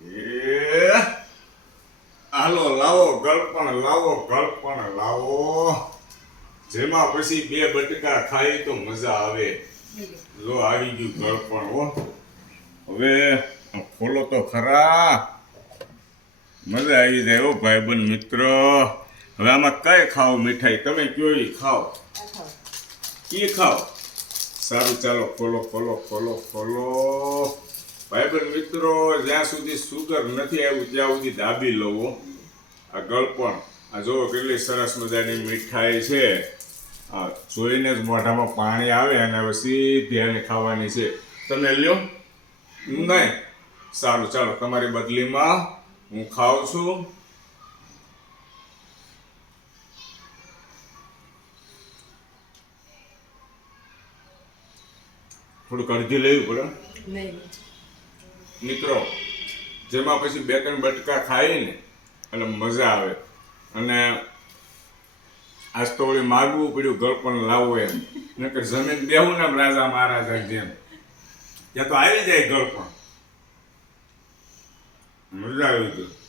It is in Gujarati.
એ હાલો લાવો ગળપણ લાવો ગળપણ લાવો. જેમાં પછી બે બટકા ખાઈ તો મજા આવે. લો આવી ગયું ગળપણ હો. હવે ખોલો તો ખરા. મજા આવી જાય હો ભાઈબંધ મિત્ર. હવે આમાં કઈ ખાઓ મીઠાઈ? તમે કયો એ ખાઓ એ ખાઓ સારું ચાલો ખોલો ખોલો ખોલો ખોલો. ભાઈબંધ મિત્રો, જ્યાં સુધી સુગર નથી આવ્યું, ત્યાં સુધી દાબી લો આ ગળપણ. આ જુઓ કેટલી સરસ મજાની મીઠાઈ છે. જોઈને જ મોઢામાં પાણી આવે અને હવે સીધી એને ખાવાની છે. તમે લ્યો. નહીં. સારું, ચાલો, તમારી બદલીમાં હું ખાઉં છું. થોડુંક અડધી લેવી પડે. નહીં. મિત્રો, જેમાં પછી બે ત્રણ બટકા ખાઈને એટલે મજા આવે. અને આજ તો વળી માગવું પડ્યું ગળપણ લાવવું એમ. નકર જમીન બેહું ને રાજા મહારાજા જેમ. ત્યાં તો આવી જાય ગળપણ મજા આવી ગઈ.